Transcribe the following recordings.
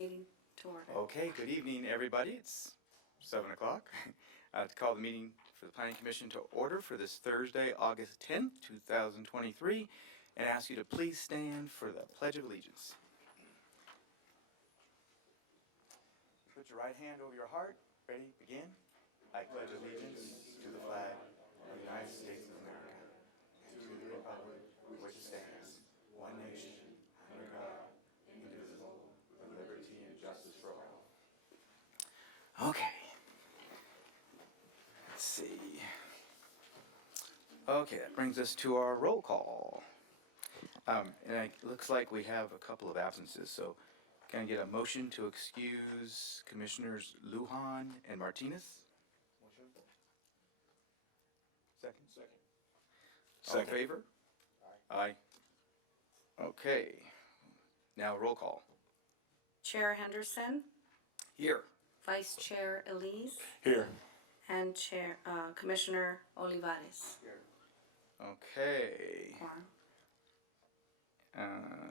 Meeting to order. Okay, good evening, everybody. It's 7 o'clock. To call the meeting for the Planning Commission to order for this Thursday, August 10th, 2023, and ask you to please stand for the Pledge of Allegiance. Put your right hand over your heart. Ready? Begin. I pledge allegiance to the flag of the United States of America, and to the republic for which it stands, one nation, under God, indivisible, with liberty and justice for all. Okay. Let's see. Okay, that brings us to our roll call. And it looks like we have a couple of absences, so can I get a motion to excuse Commissioners Lujan and Martinez? Motion. Second? Second. All in favor? Aye. Aye. Okay. Now roll call. Chair Henderson, Here. Vice Chair Elise, Here. and Commissioner Olivares. Okay. Quorum.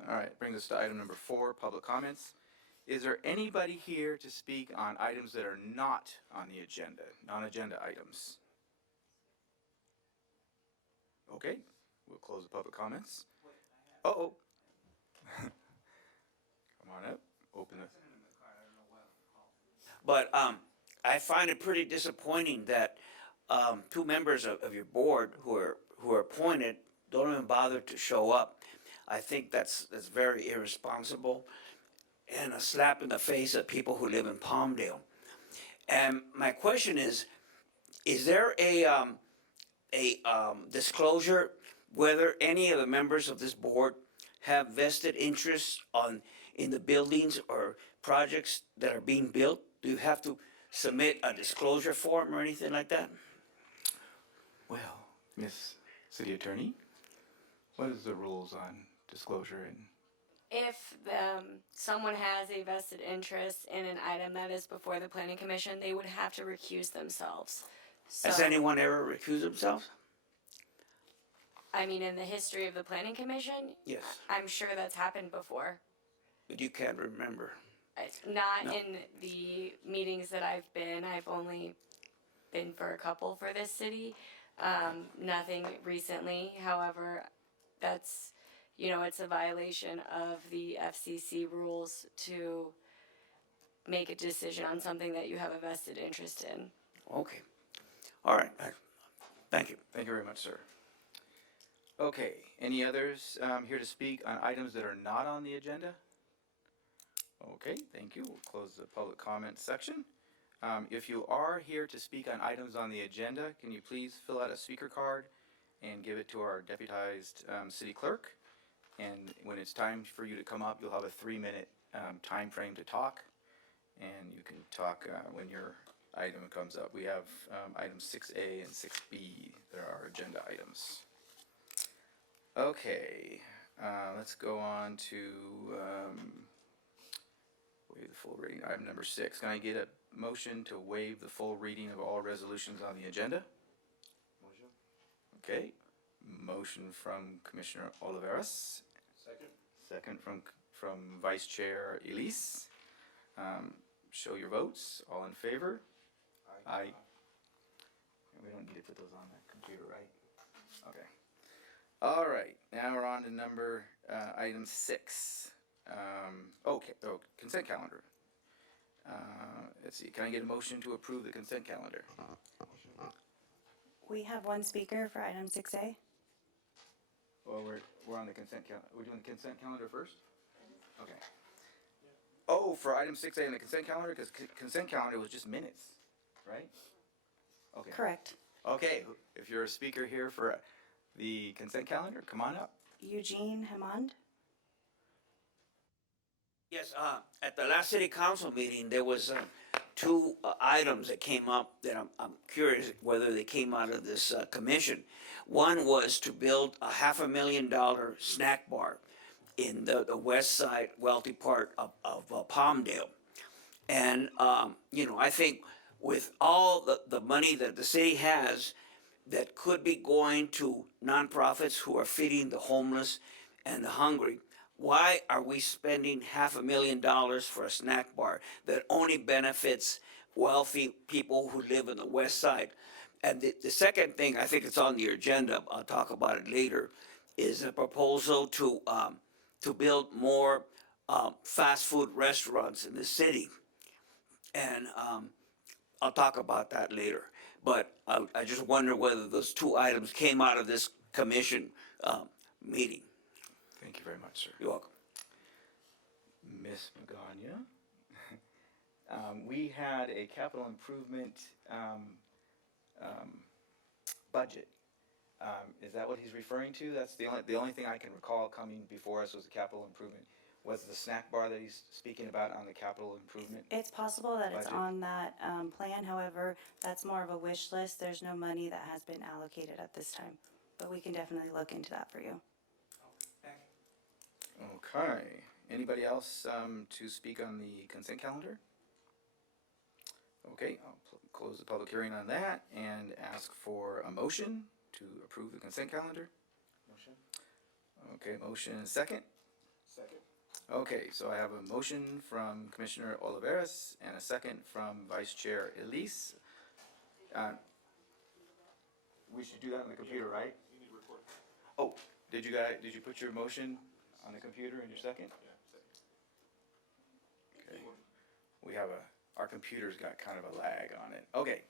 All right, brings us to item number 4, public comments. Is there anybody here to speak on items that are not on the agenda, non-agenda items? Okay, we'll close the public comments. Uh-oh. Come on up, open it. But I find it pretty disappointing that two members of your board who are appointed don't even bother to show up. I think that's very irresponsible and a slap in the face of people who live in Palmdale. And my question is there a disclosure whether any of the members of this board have vested interests in the buildings or projects that are being built? Do you have to submit a disclosure form or anything like that? Well, Miss City Attorney, what is the rules on disclosure and? If someone has a vested interest in an item that is before the planning commission, they would have to recuse themselves. So, Has anyone ever recused themselves? I mean, in the history of the planning commission, Yes, I'm sure that's happened before. but you can't remember. Not No. in the meetings that I've been. I've only been for a couple for this city. Nothing recently. However, that's, it's a violation of the FCC rules to make a decision on something that you have a vested interest in. Okay. All right. Thank you. Thank you very much, sir. Okay, any others here to speak on items that are not on the agenda? Okay, thank you. We'll close the public comment section. If you are here to speak on items on the agenda, can you please fill out a speaker card and give it to our deputized city clerk? And when it's time for you to come up, you'll have a 3-minute time frame to talk, and you can talk when your item comes up. We have items 6A and 6B that are our agenda items. Okay, let's go on to waive the full reading. Item number 6. Can I get a motion to waive the full reading of all resolutions on the agenda? Motion. Okay. Motion from Commissioner Olivares. Second. Second from Vice Chair Elise. Show your votes. All in favor? Aye. And we don't need to put those on that computer, right? Okay. All right. Now we're on to item 6. Consent calendar. Let's see. Can I get a motion to approve the consent calendar? We have one speaker for item 6A. Well, we're on the consent calendar. We're doing the consent calendar first? Okay. Oh, for item 6A in the consent calendar? Because consent calendar was just minutes, right? Okay. Correct. Okay. If you're a speaker here for the consent calendar, come on up. Eugene Hammond. Yes, at the last city council meeting, there was two items that came up that I'm curious whether they came out of this commission. One was to build a $500,000 snack bar in the west side wealthy part of Palmdale. And, I think with all the money that the city has that could be going to nonprofits who are feeding the homeless and the hungry, why are we spending $500,000 for a snack bar that only benefits wealthy people who live in the west side? And the second thing, I think it's on the agenda, I'll talk about it later, is a proposal to build more, fast food restaurants in the city. And, I'll talk about that later. But I just wonder whether those two items came out of this commission, meeting. Thank you very much, sir. You're welcome. Ms. Magana. We had a capital improvement budget. Is that what he's referring to? That's the only thing I can recall coming before us was a capital improvement. Was the snack bar that he's speaking about on the capital improvement? It's possible that it's Budget. on that plan, however, that's more of a wish list. There's no money that has been allocated at this time, but we can definitely look into that for you. Okay. Anybody else to speak on the consent calendar? Okay, I'll close the public hearing on that and ask for a motion to approve the consent calendar. Motion? Okay, motion and second. Second. Okay, so I have a motion from Commissioner Oliveras and a second from Vice Chair Elise. We should do that on the computer, right? You need to record. Oh, did you put your motion on the computer in your second? Yeah, second. Okay. We have our computer's got kind of a lag on it. Okay,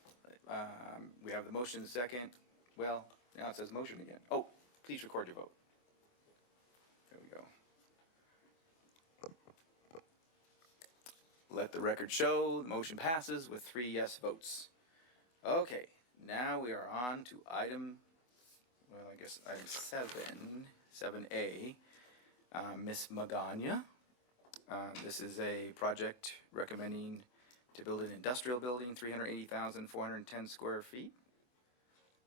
we have the motion second. Well, now it says motion again. Oh, please record your vote. There we go. Let the record show, the motion passes with 3 yes votes. Okay, now we are on to item 7A. Ms. Magana. This is a project recommending to build an industrial building, 380,410 square feet.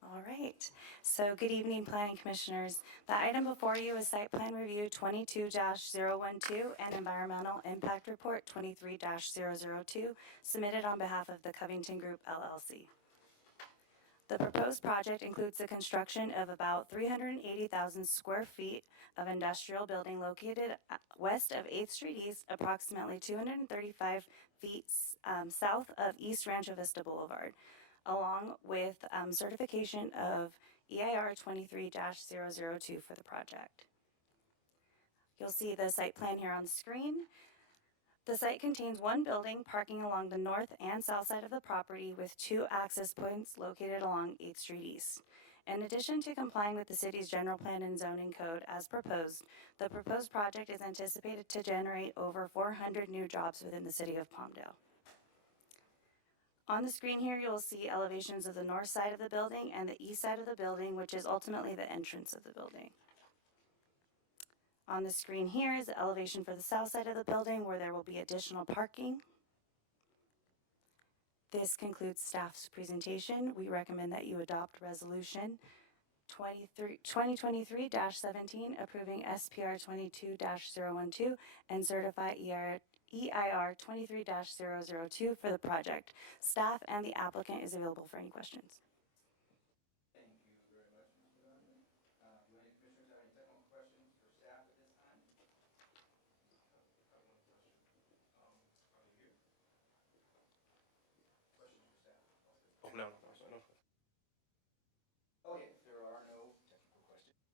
All right, so good evening, planning commissioners. The item before you is site plan review 22-012 and environmental impact report 23-002, submitted on behalf of the Covington Group LLC. The proposed project includes the construction of about 380,000 square feet of industrial building located west of 8th Street East, approximately 235 feet south of East Rancho Vista Boulevard, along with certification of EIR 23-002 for the project. You'll see the site plan here on the screen. The site contains one building parking along the north and south side of the property with 2 access points located along 8th Street East. In addition to complying with the city's general plan and zoning code as proposed, the proposed project is anticipated to generate over 400 new jobs within the city of Palmdale. On the screen here, you'll see elevations of the north side of the building and the east side of the building, which is ultimately the entrance of the building. On the screen here is the elevation for the south side of the building, where there will be additional parking. This concludes staff's presentation. We recommend that you adopt resolution 2023-17 approving SPR 22-012 and certify EIR 23-002 for the project. Staff and the applicant is available for any questions. Thank you very much, Ms. Magana. Do any commissioners have any technical questions for staff at this time? Are you here? Questions for staff? Oh, no. Okay, if there are no technical questions.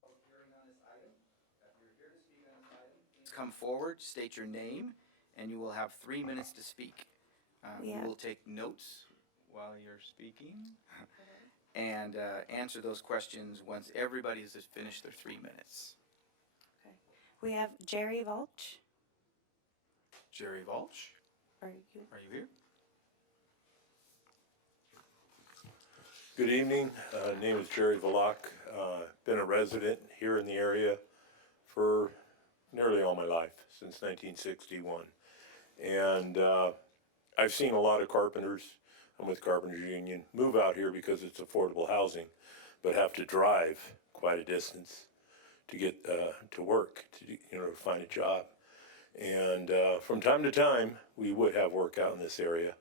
Public hearing on this item. If you're here to speak on this item, please come forward, state your name, and you will have 3 minutes to speak. We will take notes while you're speaking and answer those questions once everybody has finished their 3 minutes. Okay. We have Jerry Volch. Jerry Volch, Are you? are you here? Good evening. Name is Jerry Valak. Been a resident here in the area for nearly all my life, since 1961. And I've seen a lot of carpenters, I'm with Carpenters Union, move out here because it's affordable housing, but have to drive quite a distance to get to work, to find a job. And from time to time, we would have work out in this area.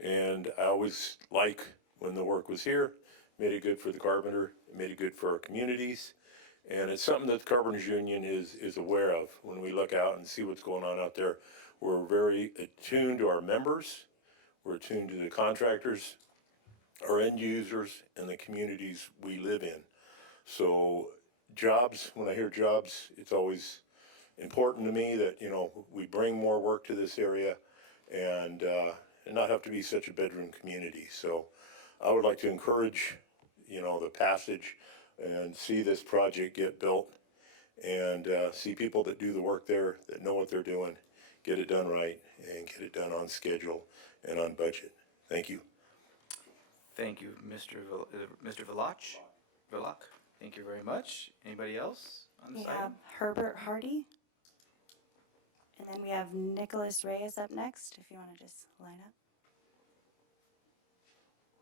And I always like when the work was here, made it good for the carpenter, it made it good for our communities, And it's something that the Carpenters Union is aware of when we look out and see what's going on out there. We're very attuned to our members, we're attuned to the contractors, our end users, and the communities we live in. So jobs, when I hear jobs, it's always important to me that, you know, we bring more work to this area and not have to be such a bedroom community. So I would like to encourage, you know, the passage and see this project get built and see people that do the work there, that know what they're doing, get it done right and get it done on schedule and on budget. Thank you. Thank you, Mr. Villock. Thank you very much. Anybody else on We this have item? Herbert Hardy. And then we have Nicholas Reyes up next, if you want to just line up.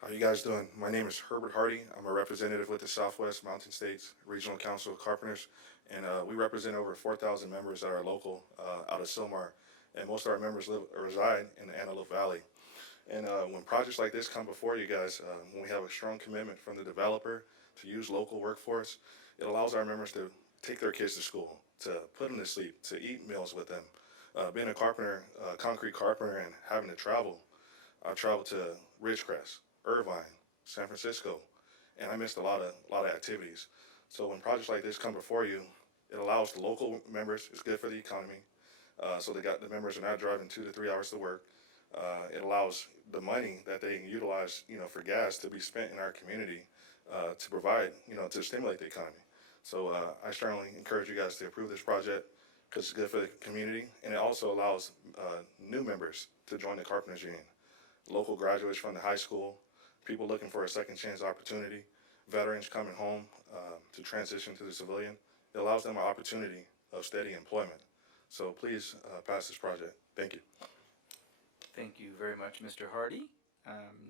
How you guys doing? My name is Herbert Hardy. I'm a representative with the Southwest Mountain States Regional Council of Carpenters, and we represent over 4,000 members that are local out of Sylmar, and most of our members reside in the Antelope Valley. And when projects like this come before you guys, when we have a strong commitment from the developer to use local workforce, it allows our members to take their kids to school, to put them to sleep, to eat meals with them. Being a carpenter, concrete carpenter, and having to travel, I traveled to Ridgecrest, Irvine, San Francisco, and I missed a lot of activities. So when projects like this come before you, it allows the local members. It's good for the economy. So the members are not driving 2 to 3 hours to work. It allows the money that they can utilize, you know, for gas to be spent in our community to provide, you know, to stimulate the economy. So I strongly encourage you guys to approve this project because it's good for the community, and it also allows new members to join the Carpenters Union. Local graduates from the high school, people looking for a second chance opportunity, veterans coming home to transition to the civilian. It allows them an opportunity of steady employment. So please pass this project. Thank you. Thank you very much, Mr. Hardy.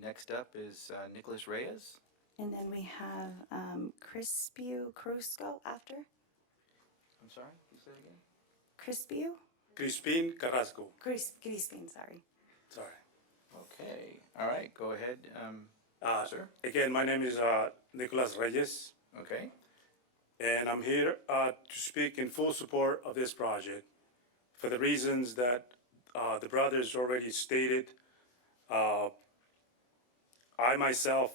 Next up is Nicholas Reyes. And then we have Crispio Crusco after. I'm sorry, you say it again? Crispio? Crispin Carrasco. Crispin, sorry. Sorry. Okay, all right, go ahead, sir. Again, my name is Nicolas Reyes, Okay, and I'm here to speak in full support of this project for the reasons that the brothers already stated. I myself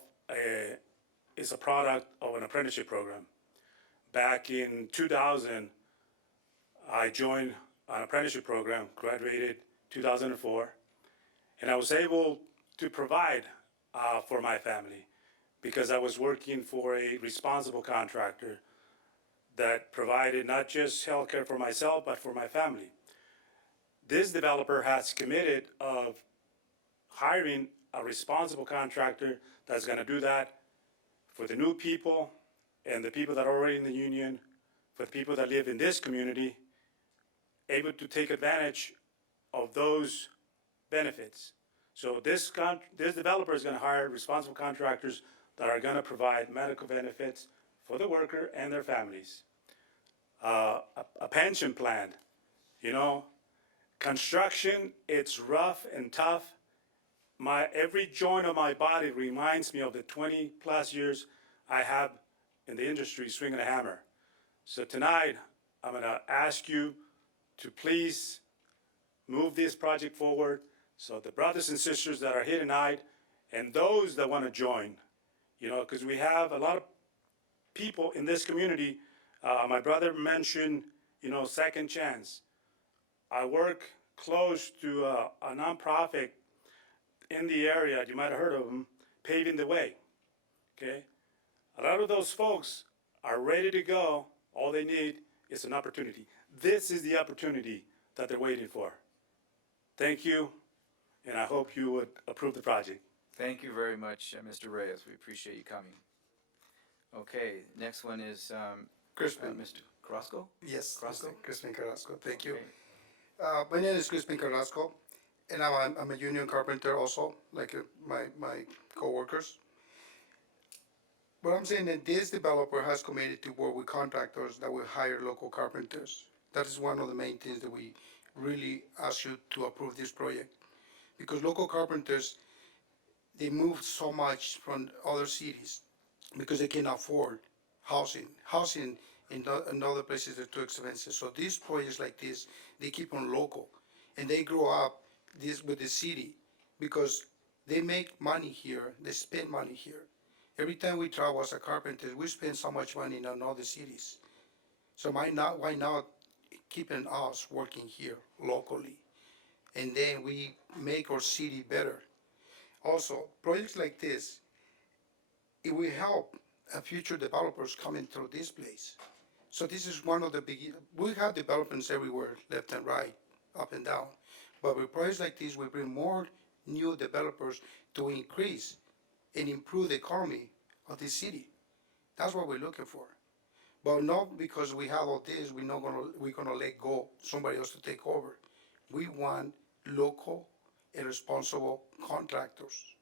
is a product of an apprenticeship program. Back in 2000, I joined an apprenticeship program, graduated 2004, and I was able to provide for my family because I was working for a responsible contractor that provided not just healthcare for myself, but for my family. This developer has committed of hiring a responsible contractor that's gonna do that for the new people and the people that are already in the union, for the people that live in this community, able to take advantage of those benefits. So this developer is gonna hire responsible contractors that are gonna provide medical benefits for the worker and their families. A pension plan, you know, construction, it's rough and tough. Every joint of my body reminds me of the 20+ years I have in the industry swinging a hammer. So tonight, I'm gonna ask you to please move this project forward so the brothers and sisters that are here tonight and those that wanna join, you know, because we have a lot of people in this community. My brother mentioned, you know, second chance. I work close to a nonprofit in the area, you might have heard of them, Paving the Way, okay? A lot of those folks are ready to go. All they need is an opportunity. This is the opportunity that they're waiting for. Thank you, and I hope you would approve the project. thank you very much, Mr. Reyes, we appreciate you coming. Okay, next one is, Crispin. Mr. Carrasco? Yes, Carrasco? Crispin Carrasco. Thank you. Okay. My name is Crispin Carrasco, and I'm a union carpenter also, like my coworkers. What I'm saying that this developer has committed to work with contractors that will hire local carpenters. That is one of the main things that we really ask you to approve this project, because local carpenters, they move so much from other cities because they can afford housing. Housing in other places they're too expensive. So these projects like this, they keep on local, and they grow up this with the city, because they make money here, they spend money here. Every time we travel as a carpenter, we spend so much money in other cities. So why not keeping us working here locally? And then we make our city better. Also, projects like this, it will help future developers coming through this place. So this is one of the big, we have developments everywhere, left and right, up and down. But with projects like this, we bring more new developers to increase and improve the economy of the city. That's what we're looking for. But not because we have all this, we're gonna let go, somebody else to take over. We want local and responsible contractors.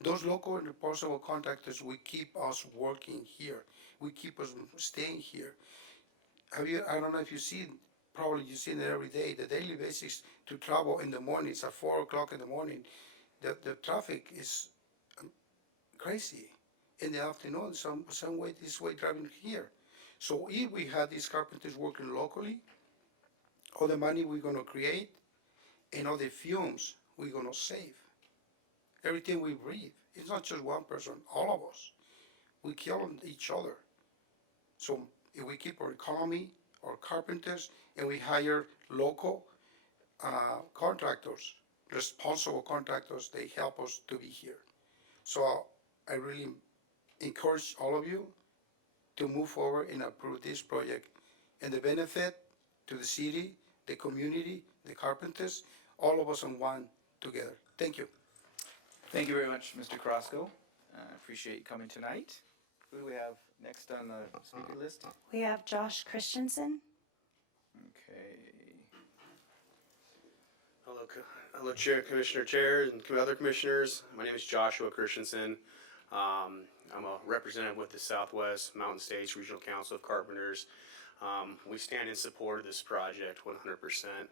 Those local and responsible contractors will keep us working here. We keep us staying here. I don't know if you see, probably you see it every day, the daily basis to travel in the mornings at 4 o'clock in the morning. The traffic is crazy. In the afternoon, some way, this way driving here. So if we had these carpenters working locally, all the money we're gonna create and all the fumes we're gonna save. Everything we breathe, it's not just one person, all of us. We kill each other. So if we keep our economy, our carpenters, and we hire local contractors, responsible contractors, they help us to be here. So I really encourage all of you to move forward and approve this project. And the benefit to the city, the community, the carpenters, all of us on one together. Thank you. Thank you very much, Mr. Crosco. Appreciate you coming tonight. Who do we have next on the speaker list? We have Josh Christensen. Okay. Hello, Chair, Commissioner Chair, and other commissioners. My name is Joshua Christensen. I'm a representative with the Southwest Mountain States Regional Council of Carpenters. We stand in support of this project 100%.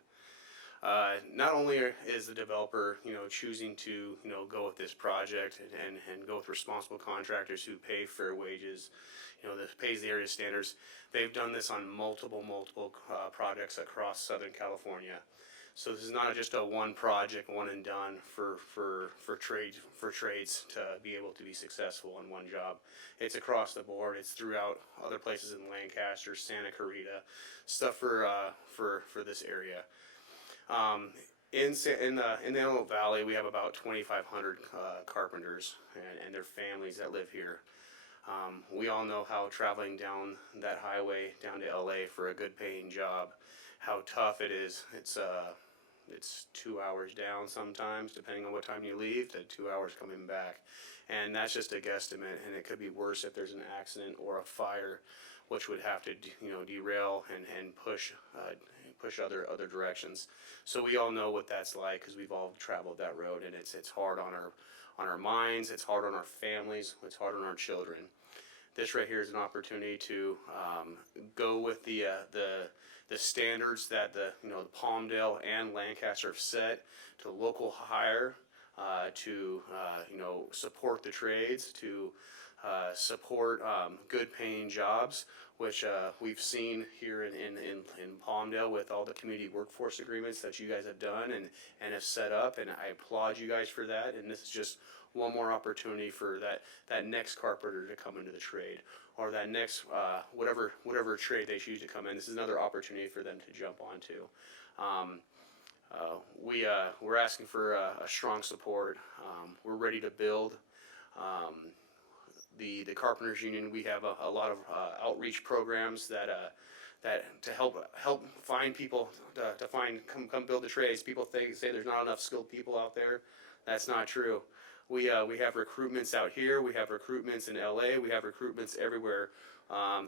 Not only is the developer, choosing to, go with this project and go with responsible contractors who pay fair wages, that pays the area standards. They've done this on multiple projects across Southern California. So this is not just a one project, one and done for trades to be able to be successful in one job. It's across the board. It's throughout other places in Lancaster, Santa Clarita, stuff for this area. In the Antelope Valley, we have about 2,500 carpenters and their families that live here. We all know how traveling down that highway down to LA for a good paying job, how tough it is. It's 2 hours down sometimes, depending on what time you leave, to 2 hours coming back. And that's just a guesstimate, and it could be worse if there's an accident or a fire, which would have to, derail and push other directions. So we all know what that's like, because we've all traveled that road, and it's hard on our minds, it's hard on our families, it's hard on our children. This right here is an opportunity to go with the standards that the Palmdale and Lancaster have set to local hire, to support the trades, to support good paying jobs, which we've seen here in Palmdale with all the community workforce agreements that you guys have done and have set up, and I applaud you guys for that. And this is just one more opportunity for that next carpenter to come into the trade, or that next whatever trade they choose to come in. This is another opportunity for them to jump onto. We're asking for a strong support. We're ready to build. The Carpenters Union, we have a lot of outreach programs that to help find people to come build the trades. People say there's not enough skilled people out there. That's not true. We have recruitments out here. We have recruitments in LA. We have recruitments everywhere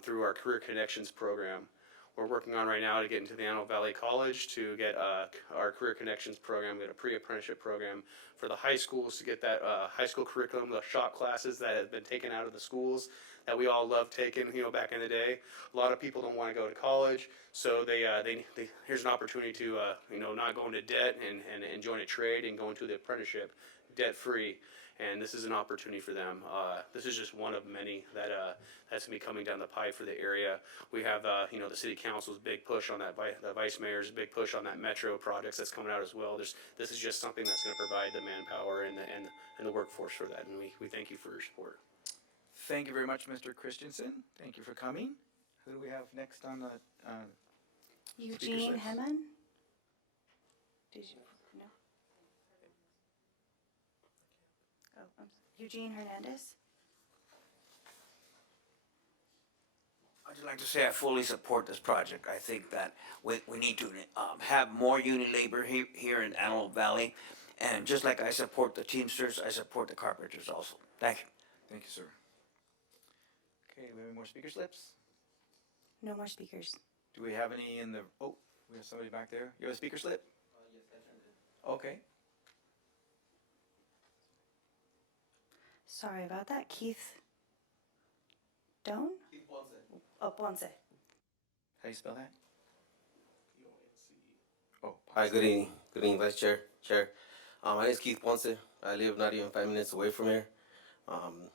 through our Career Connections program. We're working on right now to get into the Antelope Valley College to get our Career Connections program, get a pre-apprenticeship program for the high schools to get that high school curriculum, the shop classes that have been taken out of the schools that we all loved taking, back in the day. A lot of people don't want to go to college, so they here's an opportunity to not go into debt and join a trade and go into the apprenticeship debt-free, and this is an opportunity for them. This is just one of many that that's gonna be coming down the pipe for the area. We have, you know, the city council's big push on that, the vice mayor's big push on that metro projects that's coming out as well. This is just something that's gonna provide the manpower and the workforce for that, and we thank you for your support. Thank you very much, Mr. Christensen. Thank you for coming. Who do we have next on the, Eugene slips. Hemon? Did you, no? Oh, Eugene Hernandez? I'd just like to say I fully support this project. I think that we need to have more union labor here in Antelope Valley. And just like I support the Teamsters, I support the carpenters also. Thank you. thank you, sir. Okay, do we have any more speaker slips? No more speakers. Do we have any in the, oh, we have somebody back there. You have a speaker slip? Yes, I turned it. Okay. Sorry about that. Keith Doan? Keith Ponce. Oh, Ponce. How do you spell that? Oh, Hi, good evening. Good evening, Vice Chair. Chair. My name is Keith Ponce. I live not even 5 minutes away from here.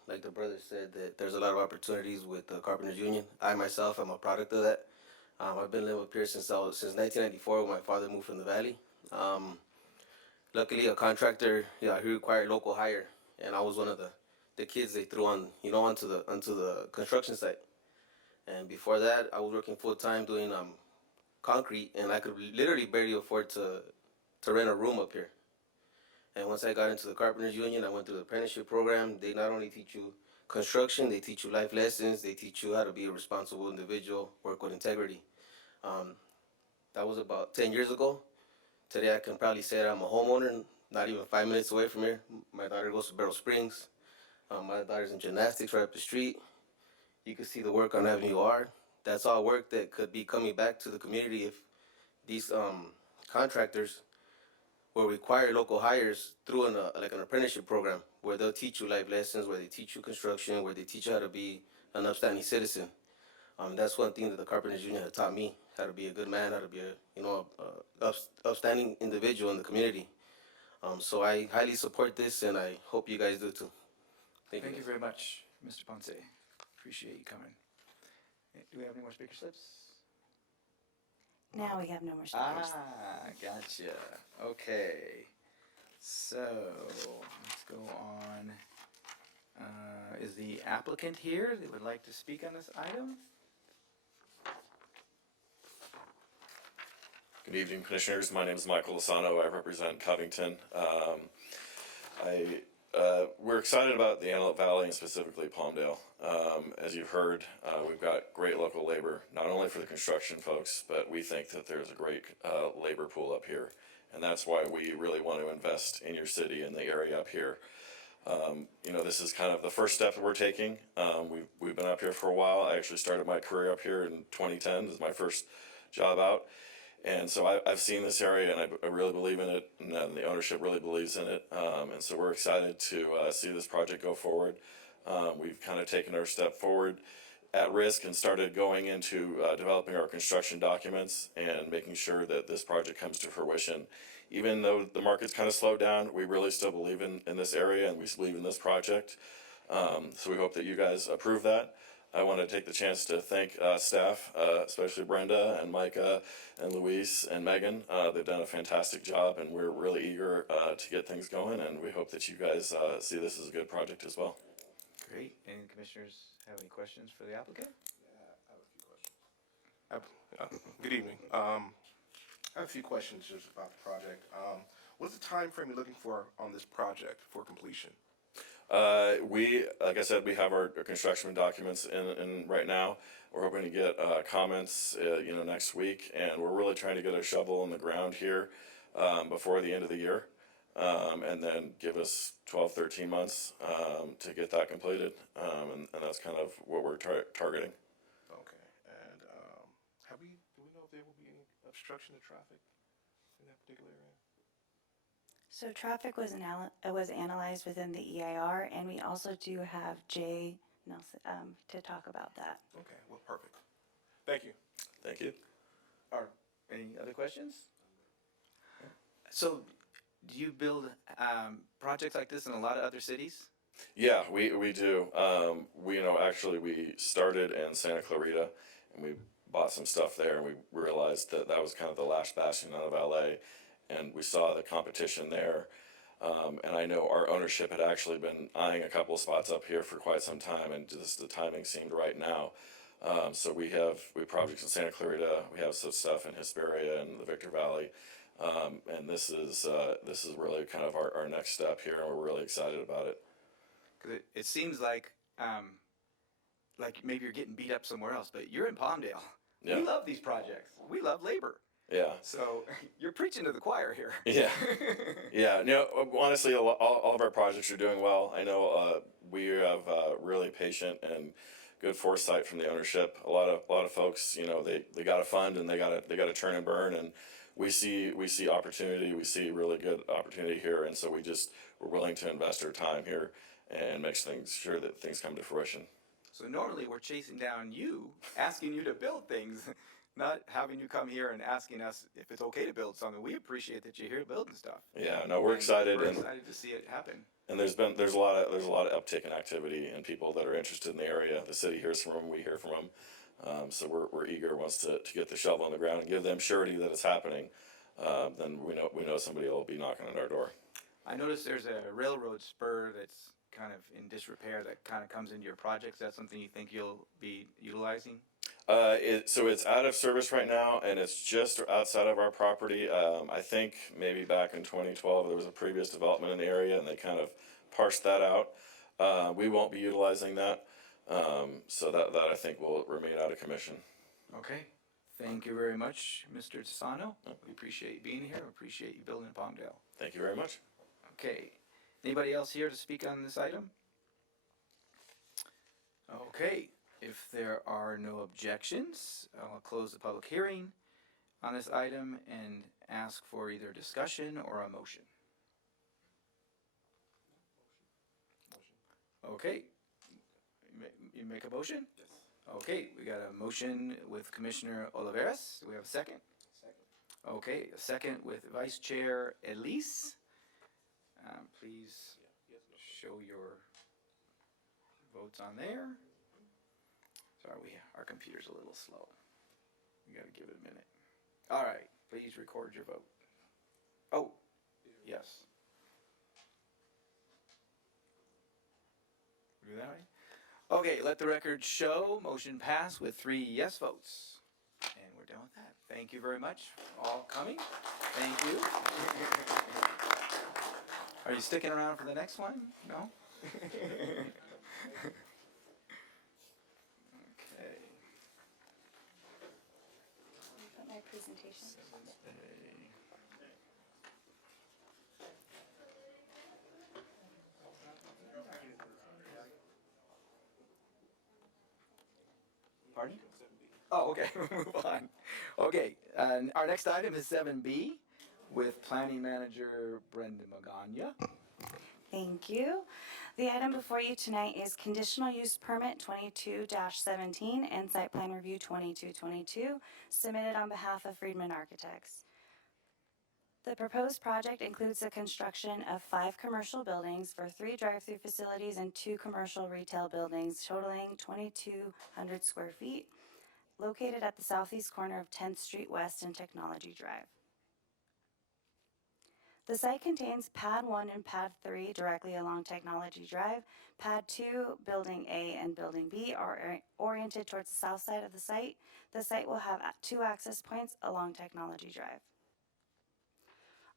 Like the brother said, that there's a lot of opportunities with the Carpenters Union. I myself am a product of that. I've been living up here since 1994 when my father moved from the valley. Luckily, a contractor, he required local hire, and I was one of the kids they threw on, onto the construction site. And before that, I was working full time doing concrete, and I could literally barely afford to rent a room up here. And once I got into the Carpenters Union, I went through the apprenticeship program. They not only teach you construction, they teach you life lessons. They teach you how to be a responsible individual, work with integrity. That was about 10 years ago. Today I can probably say that I'm a homeowner, not even 5 minutes away from here. My daughter goes to Barrel Springs. My daughter's in gymnastics right up the street. You can see the work on Avenue R. That's all work that could be coming back to the community if these contractors will require local hires through an apprenticeship program where they'll teach you life lessons, where they teach you construction, where they teach you how to be an upstanding citizen. That's one thing that the Carpenters Union has taught me, how to be a good man, how to be a upstanding individual in the community. So I highly support this, and I hope you guys do too. thank you very much, Mr. Ponce. Appreciate you coming. Do we have any more speaker slips? Now we have no more speakers. Ah, gotcha. Okay. So, let's go on. Is the applicant here that would like to speak on this item? Good evening, Commissioners. My name is Michael Lozano. I represent Covington. We're excited about the Antelope Valley and specifically Palmdale. As you've heard, we've got great local labor, not only for the construction folks, but we think that there's a great labor pool up here. And that's why we really want to invest in your city and the area up here. This is kind of the first step that we're taking. We've been up here for a while. I actually started my career up here in 2010. This is my first job out. And so I've seen this area, and I really believe in it, and the ownership really believes in it. And so we're excited to see this project go forward. We've kind of taken our step forward at risk and started going into developing our construction documents and making sure that this project comes to fruition. Even though the market's kind of slowed down, we really still believe in this area, and we believe in this project. So we hope that you guys approve that. I want to take the chance to thank staff, especially Brenda and Micah and Luis and Megan. They've done a fantastic job, and we're really eager to get things going, and we hope that you guys see this as a good project as well. Great. Any commissioners have any questions for the applicant? I have a few questions. Good evening. I have a few questions just about the project. What's the time frame you're looking for on this project for completion? Like I said, we have our construction documents in right now. We're hoping to get comments, next week, and we're really trying to get a shovel in the ground here before the end of the year, and then give us 12, 13 months to get that completed, and that's kind of what we're targeting. Okay. And do we know if there will be any obstruction of traffic in that particular area? So traffic was analyzed within the EIR, and we also do have Jay Nelson to talk about that. Okay, well, perfect. Thank you. Thank you. Any other questions? So, do you build projects like this in a lot of other cities? Yeah, we do. Actually, we started in Santa Clarita, and we bought some stuff there, and we realized that that was kind of the last bastion out of LA, and we saw the competition there. And I know our ownership had actually been eyeing a couple of spots up here for quite some time, and just the timing seemed right now. So we have projects in Santa Clarita, we have some stuff in Hesperia and the Victor Valley, and this is really kind of our next step here, and we're really excited about it. Because it seems like maybe you're getting beat up somewhere else, but you're in Palmdale. Yeah. We love these projects. We love labor. Yeah. So you're preaching to the choir here. Yeah, yeah. Honestly, all of our projects are doing well. I know we have really patient and good foresight from the ownership. A lot of folks, they got to fund and they got to turn and burn, and we see opportunity. We see really good opportunity here, and so we're willing to invest our time here and make sure that things come to fruition. So normally we're chasing down you, asking you to build things, not having you come here and asking us if it's okay to build something. We appreciate that you're here building stuff. Yeah, no, we're excited. We're excited to see it happen. And there's a lot of uptick in activity and people that are interested in the area. The city hears from them, we hear from them. So we're eager once to get the shovel on the ground and give them surety that it's happening. Then we know somebody will be knocking on our door. I noticed there's a railroad spur that's kind of in disrepair that kind of comes into your project. Is that something you think you'll be utilizing? So it's out of service right now, and it's just outside of our property. I think maybe back in 2012 there was a previous development in the area, and they kind of parsed that out. We won't be utilizing that, so that I think will remain out of commission. Okay. Thank you very much, Mr. Tisano. We appreciate you being here. We appreciate you building in Palmdale. Thank you very much. Okay. Anybody else here to speak on this item? Okay. If there are no objections, I'll close the public hearing on this item and ask for either discussion or a motion. Okay. You make a motion? Yes. Okay, we got a motion with Commissioner Oliveras. Do we have a second? Second. Okay, a second with Vice Chair Elise. Please show your votes on there. Sorry, our computer's a little slow. We gotta give it a minute. All right, please record your vote. Oh, yes. Do that right? Okay, let the record show. Motion passed with 3 yes votes. And we're done with that. Thank you very much for all coming. Thank you. Are you sticking around for the next one? No? Okay. Put my presentation. Pardon? Oh, okay, move on. Okay, and our next item is 7B with Planning Manager Brenda Magana. Thank you. The item before you tonight is Conditional Use Permit 22-17 and Site Plan Review 2222, submitted on behalf of Friedman Architects. The proposed project includes the construction of 5 commercial buildings for 3 drive-through facilities and 2 commercial retail buildings totaling 2,200 square feet, located at the southeast corner of 10th Street West and Technology Drive. The site contains Pad 1 and Pad 3 directly along Technology Drive. Pad 2, Building A and Building B are oriented towards the south side of the site. The site will have 2 access points along Technology Drive.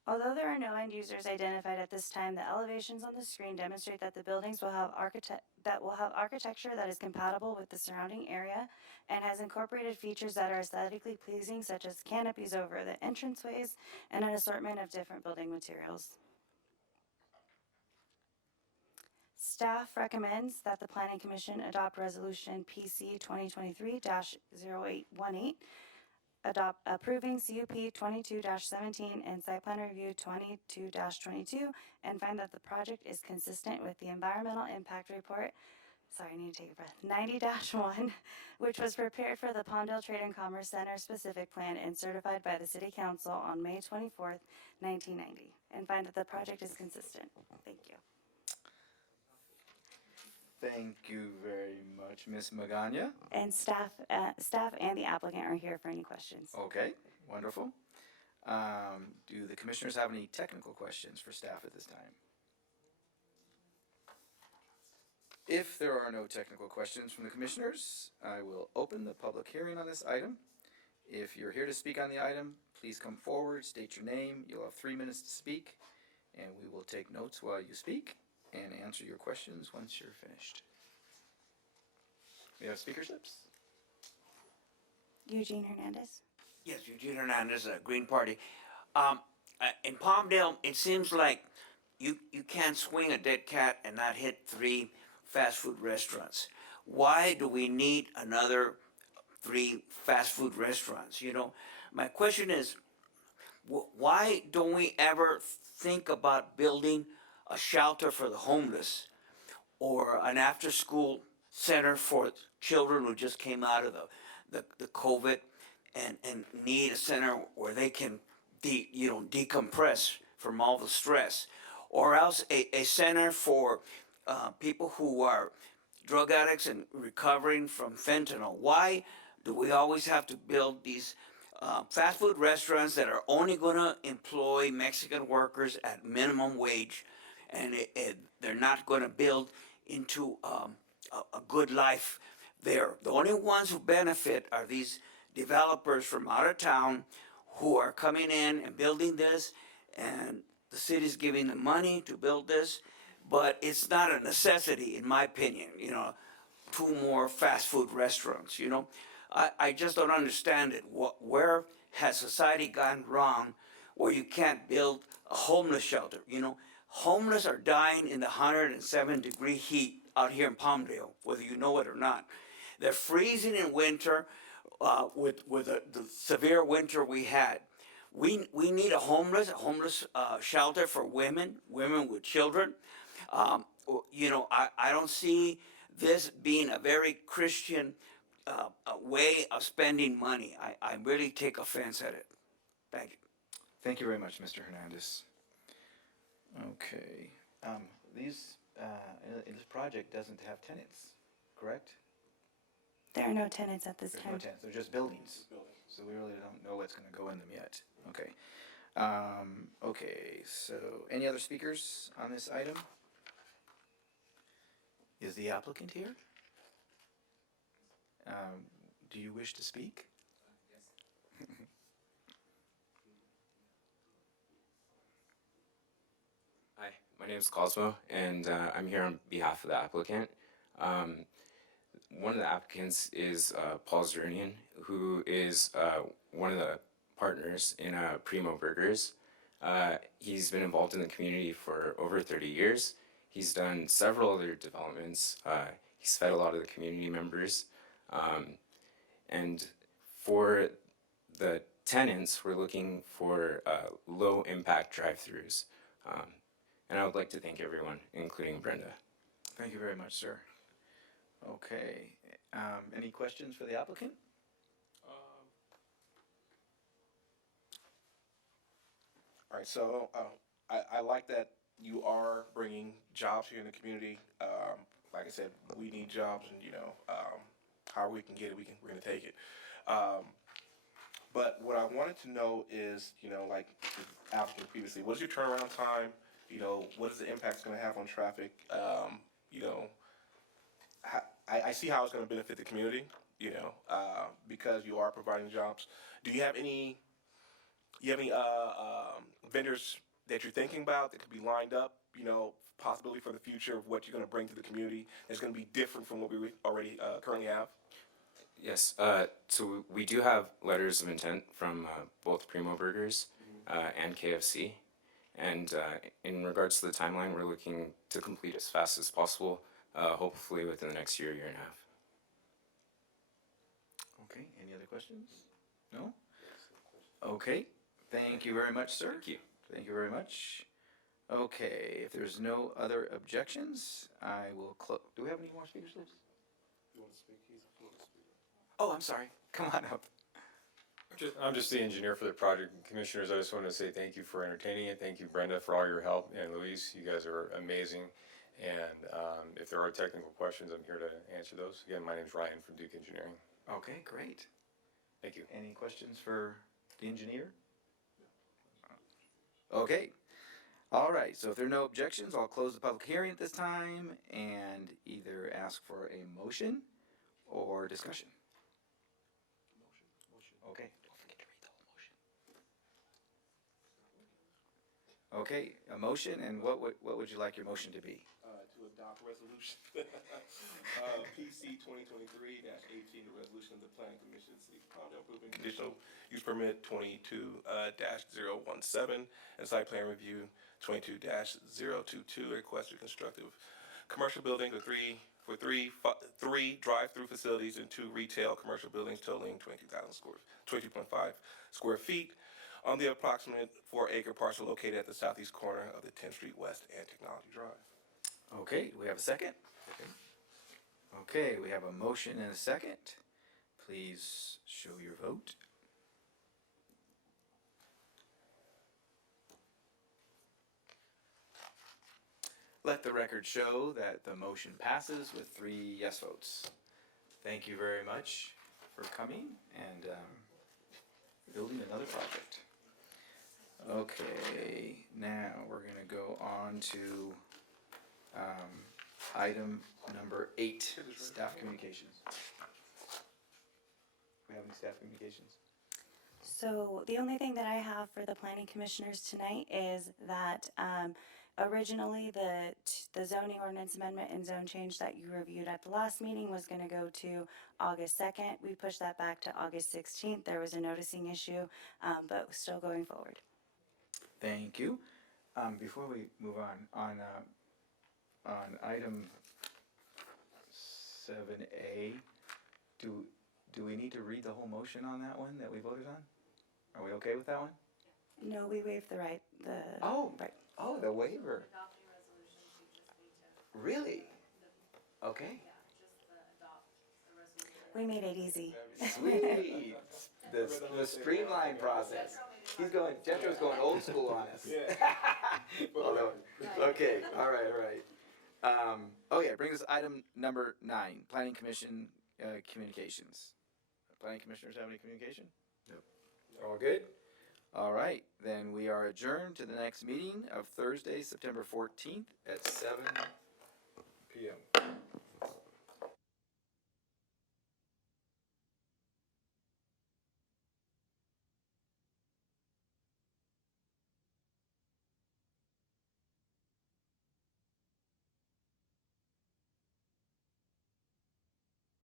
Although there are no end users identified at this time, the elevations on the screen demonstrate that the buildings will have architecture that is compatible with the surrounding area and has incorporated features that are aesthetically pleasing, such as canopies over the entranceways and an assortment of different building materials. Staff recommends that the Planning Commission adopt Resolution PC 2023-0818, approving CUP 22-17 and Site Plan Review 22-22, and find that the project is consistent with the Environmental Impact Report sorry, I need to take a breath, 90-1, which was prepared for the Palmdale Trade and Commerce Center specific plan and certified by the City Council on May 24th, 1990, and find that the project is consistent. Thank you. Thank you very much, Ms. Magana. And staff and the applicant are here for any questions. Okay, wonderful. Do the commissioners have any technical questions for staff at this time? If there are no technical questions from the commissioners, I will open the public hearing on this item. If you're here to speak on the item, please come forward, state your name. You'll have 3 minutes to speak, and we will take notes while you speak and answer your questions once you're finished. We have speaker slips. Eugene Hernandez. Yes, Eugene Hernandez, Green Party. In Palmdale, it seems like you can't swing a dead cat and not hit 3 fast food restaurants. Why do we need another 3 fast food restaurants? You know, my question is, why don't we ever think about building a shelter for the homeless or an after-school center for children who just came out of the COVID and need a center where they can decompress from all the stress, or else a center for people who are drug addicts and recovering from fentanyl. Why do we always have to build these fast food restaurants that are only going to employ Mexican workers at minimum wage, and they're not going to build into a good life there? The only ones who benefit are these developers from out of town who are coming in and building this, and the city's giving them money to build this, but it's not a necessity, in my opinion. 2 more fast food restaurants. I just don't understand it. Where has society gone wrong where you can't build a homeless shelter? Homeless are dying in the 107-degree heat out here in Palmdale, whether you know it or not. They're freezing in winter with the severe winter we had. We need a homeless shelter for women with children. I don't see this being a very Christian way of spending money. I really take offense at it. Thank you. Thank you very much, Mr. Hernandez. Okay, this project doesn't have tenants, correct? There are no tenants at this There's time. no tenants, they're just buildings. So we really don't know what's gonna go in them yet. Okay. Okay, so any other speakers on this item? Is the applicant here? Do you wish to speak? Hi, my name is Cosmo, and I'm here on behalf of the applicant. One of the applicants is Paul Zernian, who is one of the partners in Primo Burgers. He's been involved in the community for over 30 years. He's done several other developments. He's fed a lot of the community members. And for the tenants, we're looking for low impact drive-throughs. And I would like to thank everyone, including Brenda. Thank you very much, sir. Okay, any questions for the applicant? All right, so I like that you are bringing jobs here in the community. Like I said, we need jobs, and however we can get it, we're gonna take it. But what I wanted to know is, like the applicant previously, what's your turnaround time? What is the impact it's gonna have on traffic? I see how it's gonna benefit the community, because you are providing jobs. Do you have any vendors that you're thinking about that could be lined up, possibility for the future of what you're gonna bring to the community that's gonna be different from what we already currently have? Yes, so we do have letters of intent from both Primo Burgers and KFC. And in regards to the timeline, we're looking to complete as fast as possible, hopefully within the next year and a half. Okay, any other questions? No? Okay, thank you very much, sir. Thank you. Thank you very much. Okay, if there's no other objections, I will do we have any more speakers list? Oh, I'm sorry. Come on up. I'm just the engineer for the project. Commissioners, I just want to say thank you for entertaining it. Thank you, Brenda, for all your help, and Luis, you guys are amazing. And if there are technical questions, I'm here to answer those. Again, my name's Ryan from Duke Engineering. Okay, great. Thank you. Any questions for the engineer? Okay. All right, so if there are no objections, I'll close the public hearing at this time and either ask for a motion or discussion. Okay, don't forget to read the whole motion. Okay, a motion, and what would you like your motion to be? To adopt resolution, PC 2023-18, the resolution of the Planning Commission, City of Palmdale approving conditional use permit 22-017 and site plan review 22-022, request to construct a commercial building for three drive-through facilities and 2 retail commercial buildings totaling 22.5 square feet on the approximate 4-acre parcel located at the southeast corner of the 10th Street West and Technology Drive. Okay, do we have a second? Okay, we have a motion and a second. Please show your vote. Let the record show that the motion passes with 3 yes votes. Thank you very much for coming and building another project. Okay, now we're gonna go on to item number 8, staff communications. Do we have any staff communications? So the only thing that I have for the planning commissioners tonight is that originally the zoning ordinance amendment and zone change that you reviewed at the last meeting was going to go to August 2nd. We pushed that back to August 16th. There was a noticing issue, but still going forward. Thank you. Before we move on item 7A, do we need to read the whole motion on that one that we voted on? Are we okay with that one? No, we waived the right, right. Oh, the waiver. Really? Okay. We made it easy. Sweet. The streamlined process. Jetro's going old school on us. Okay, all right. It brings us item number 9, Planning Commission communications. Planning commissioners have any communication? Nope. All good? All right, then we are adjourned to the next meeting of Thursday, September 14th at 7:30.